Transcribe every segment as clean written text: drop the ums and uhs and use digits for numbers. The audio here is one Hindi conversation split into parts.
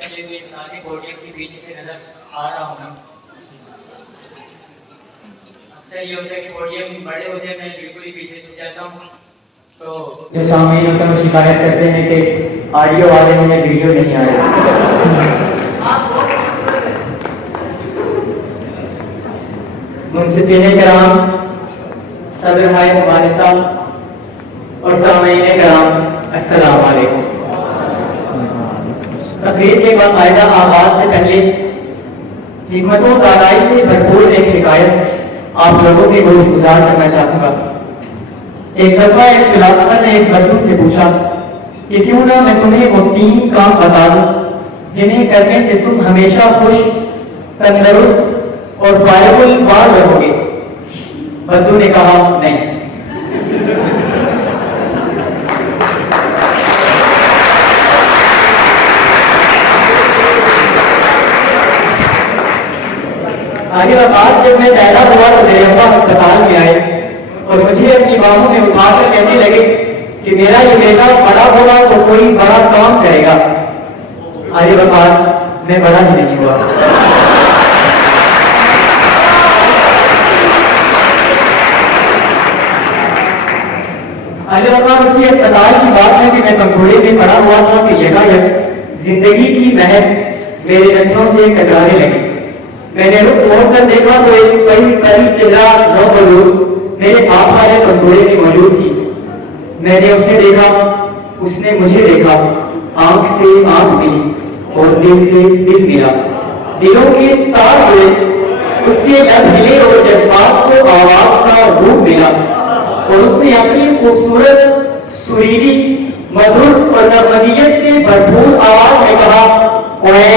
चले हुए नानी पोडियम के पीछे से नजर आ रहा हूँ। अक्सर ये होता है कि पोडियम बड़े होते हैं, मैं बिल्कुल ही पीछे से जाता हूँ। तो जो सामने होता है शिकायत करते हैं कि ऑडियो वाले में वीडियो नहीं आ रहा। मुंसिफिन कराम, सदर हाय मुबारसा और सामईन कराम, अस्सलाम वालेकुम। तकरीर के बाकायदा आगाज से पहले हिकमतों दानाई से भरपूर एक शिकायत आप लोगों के गोश गुजार करना चाहूंगा। एक दफा एक फिलासफर ने एक बच्चों से पूछा कि क्यों ना मैं तुम्हें वो 3 काम बता दूं जिन्हें करने से तुम हमेशा खुश, तंदुरुस्त और फायबुल बार रहोगे। बच्चों ने कहा नहीं। आगे बात जब मैं पैदा हुआ तो मेरे अब्बा अस्पताल में आए और मुझे अपनी बाहों में उठाकर कहने लगे कि मेरा ये बेटा बड़ा होगा तो कोई बड़ा काम करेगा। आगे बात मैं बड़ा ही नहीं हुआ। आगे बात उसी अस्पताल की बात है कि मैं पंखुड़े में पड़ा हुआ था कि यकायक जिंदगी की महक मेरे नथनों से टकराने लगी। मैंने रुख मोड़ कर देखा तो एक कई चेहरा नौबलूर मेरे साथ वाले पंखुड़े में मौजूद थी। मैंने उसे देखा, उसने मुझे देखा, आंख से आंख मिली और दिल से दिल मिला। दिलों के तार जुड़े, उसके लब हिले और जज्बात को आवाज का रूप मिला और उसने अपनी खूबसूरत, सुरीली, मधुर और नगमगियत से भरपूर आवाज में कहा, ओए।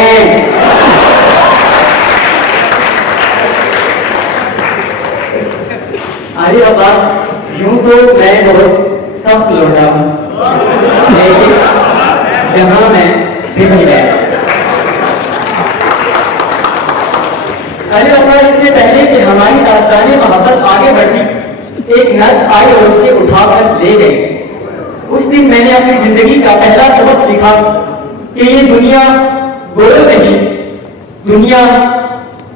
अरे बाबा, यूं तो मैं बहुत सख्त लौटा हूं, लेकिन जहां मैं बिगड़ गया। अरे बाबा, इससे पहले कि हमारी दास्ताने मोहब्बत आगे बढ़ी, एक नर्स आई और उसे उठाकर ले गई। उस दिन मैंने अपनी जिंदगी का पहला सबक सीखा कि ये दुनिया गोल नहीं, दुनिया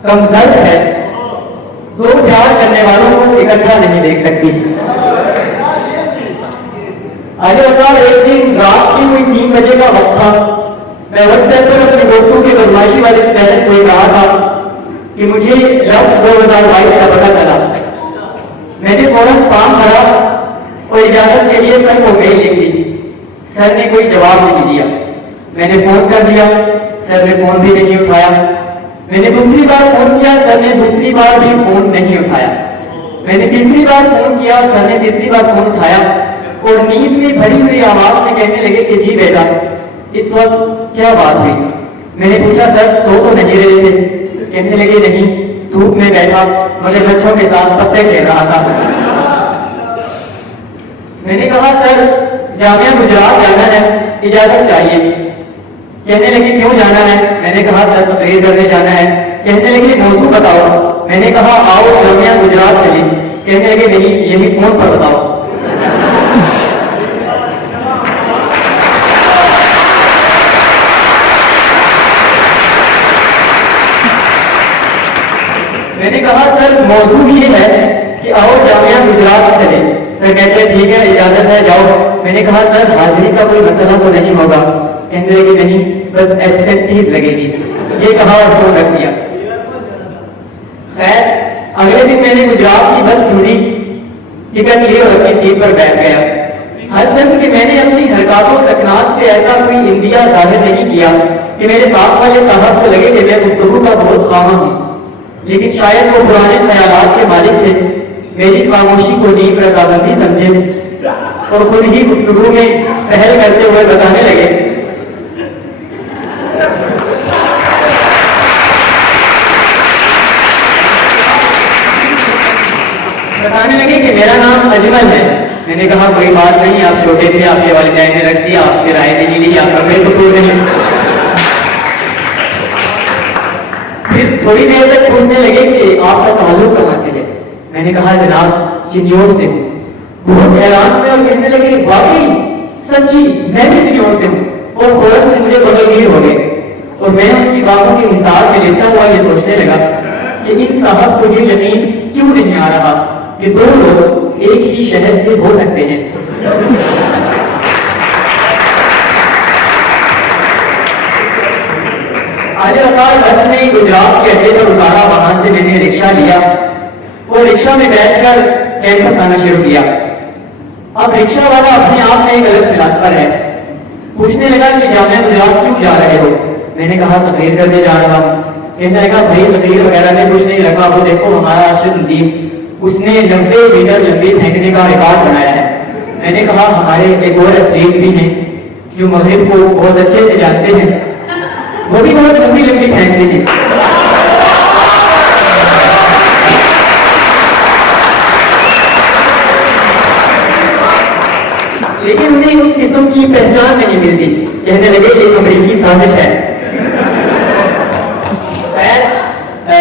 कमजोर है। दो प्यार करने वालों को इकट्ठा नहीं देख सकती। अरे बताओ, एक दिन रात की कोई 3 बजे का वक्त था। मैं व्हाट्सएप पर अपने दोस्तों के बदमाशी वाले स्टेटस को कहा था कि मुझे रफ 2022 का पता चला। मैंने फौरन फॉर्म भरा और इजाजत के लिए सर को मेल लिख दी। सर ने कोई जवाब नहीं दिया। मैंने फोन कर दिया, सर ने फोन भी नहीं उठाया। मैंने दूसरी बार फोन किया, सर ने दूसरी बार भी फोन नहीं उठाया। मैंने तीसरी बार फोन किया, सर ने तीसरी बार फोन उठाया और नींद में भरी हुई आवाज में कहने लगे कि जी बेटा, इस वक्त क्या बात हुई। मैंने पूछा, सर सो तो नहीं रहे थे। कहने लगे नहीं, धूप में बैठा मगर बच्चों के साथ पत्ते खेल रहा था। मैंने कहा, सर जामिया गुजरात जाना है, इजाजत चाहिए। कहने लगे क्यों जाना है। मैंने कहा, सर तकरीर करने जाना है। कहने लगे मौजूद बताओ। मैंने कहा, आओ जामिया गुजरात चलिए। कहने लगे नहीं, यही फोन पर बताओ। मैंने कहा, सर मौजूद ये है कि आओ जामिया गुजरात चले। सर कहते ठीक है, इजाजत है, जाओ। मैंने कहा, सर हाजिरी का कोई मसला तो नहीं होगा। कहने लगे नहीं, बस एब्सेंटीज लगेगी। ये कहा और फोन रख दिया। खैर अगले दिन मैंने गुजरात की बस ढूंढी, टिकट लिए और अपनी सीट पर बैठ गया। हर कि मैंने अपनी हरकतों सकनात से ऐसा कोई इंदिया जाहिर नहीं किया कि मेरे साथ वाले साहब को लगे कि मैं गुफ्तगू का बहुत खामा हूं। लेकिन शायद वो पुराने ख्यालात के मालिक थे, मेरी खामोशी को नींव रकाबंदी समझे और खुद ही गुफ्तगू में पहल करते हुए बताने लगे, कि मेरा नाम अजमल है। मैंने कहा, कोई बात नहीं, आप छोटे थे, आपके वालिदैन ने रख दिया, आपसे राय नहीं ली, आपका कोई कसूर नहीं। फिर थोड़ी देर तक पूछने लगे कि आपका ताल्लुक कहां से है। मैंने कहा, जनाब चिन्योर से। बहुत हैरान हुए और कहने लगे, वाकई सच्ची मैं भी चिन्योर से हूँ। और फौरन से मुझे बगलगीर हो गए और तो मैं उनकी बातों के हिसाब से लेता हुआ ये सोचने लगा कि इन साहब को ये यकीन क्यों नहीं आ रहा कि दो लोग एक ही शहर से हो सकते हैं। आज बस में गुजरात के अड्डे पर उतारा, वहां से मैंने रिक्शा लिया और रिक्शा में बैठकर कैंपस आना शुरू किया। अब रिक्शा वाला अपने आप में एक अलग फिलासफर है। पूछने लगा कि जामिया गुजरात क्यों जा रहे हो? मैंने कहा तकरीर करने जा रहा हूँ। कहने लगा भाई तकरीर वगैरह में कुछ नहीं रखा, वो देखो हमारा अर्शद नदीम उसने 90 मीटर लंबी फेंकने का रिकॉर्ड बनाया है। मैंने कहा हमारे एक और एथलीट भी हैं जो मगरिब को बहुत अच्छे से जानते हैं, वो भी बहुत लंबी लंबी फेंकते हैं। लेकिन उन्हें उस किस्म की पहचान नहीं मिलती। कहने लगे ये अमेरिकी साजिश है।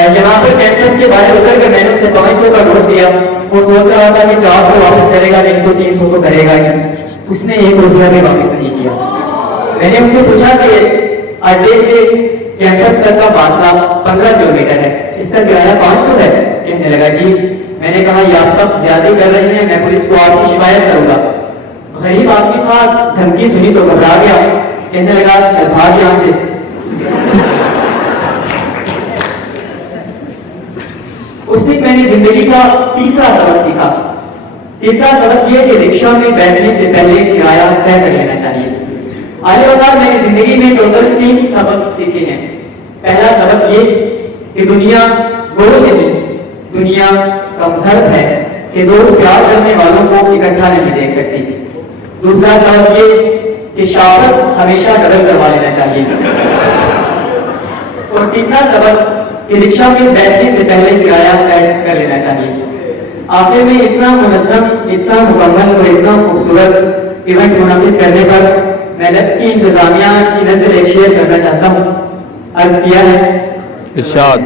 यहाँ पर कैंपस के बाहर उतर कर मैंने उससे 500 का नोट दिया। वो सोच रहा था कि 400 वापस करेगा, लेकिन तो 300 तो करेगा ही। उसने 1 रुपया भी वापस नहीं किया। मैंने उनसे पूछा कि अड्डे से कैंपस तक का फासला 15 किलोमीटर है, इसका किराया 500 है। कहने लगा जी। मैंने कहा ये आप सब ज्यादा कर रही हैं, मैं पुलिस को आपकी शिकायत करूंगा। गरीब आदमी था, धमकी सुनी तो घबरा गया। कहने लगा चल भाग यहाँ से। उस दिन मैंने जिंदगी का तीसरा सबक सीखा। तीसरा सबक ये कि रिक्शा में बैठने से पहले किराया तय कर लेना चाहिए। आगे बताओ मैंने जिंदगी में टोटल 3 सबक सीखे हैं। पहला सबक ये कि दुनिया गोल नहीं, दुनिया का मजहब है कि दो प्यार करने वालों को इकट्ठा नहीं देख सकती। दूसरा सबक ये कि शावक हमेशा डबल करवा लेना चाहिए। और तीसरा सबक कि रिक्शा में बैठने से पहले किराया तय कर लेना चाहिए। आखिर में इतना मुनज़्ज़म, इतना मुकम्मल और इतना खूबसूरत इवेंट मुनक़िद करने पर मैं लफ्ज़ की इंतजामिया की नज़र शेयर करना चाहता हूँ। अर्ज़ किया है इरशाद।